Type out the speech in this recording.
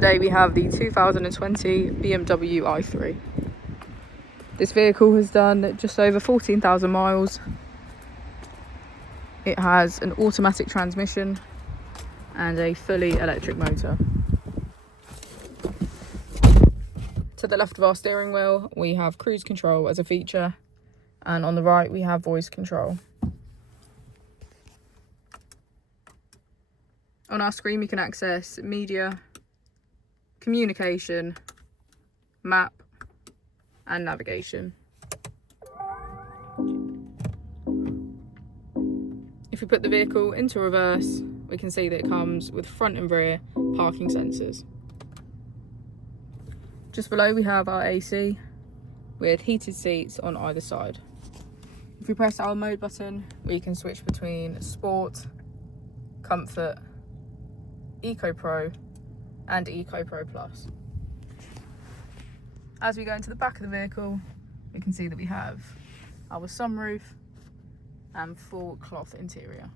Today we have the 2020 BMW i3. This vehicle has done just over 14,000 miles. It has an automatic transmission and a fully electric motor. To the left of our steering wheel, we have cruise control as a feature, and on the right we have voice control. On our screen we can access media, communication, map and navigation. If we put the vehicle into reverse, we can see that it comes with front and rear parking sensors. Just below we have our AC with heated seats on either side. If we press our mode button, we can switch between Sport, Comfort, Eco Pro and Eco Pro Plus. As we go into the back of the vehicle, we can see that we have our sunroof and full cloth interior.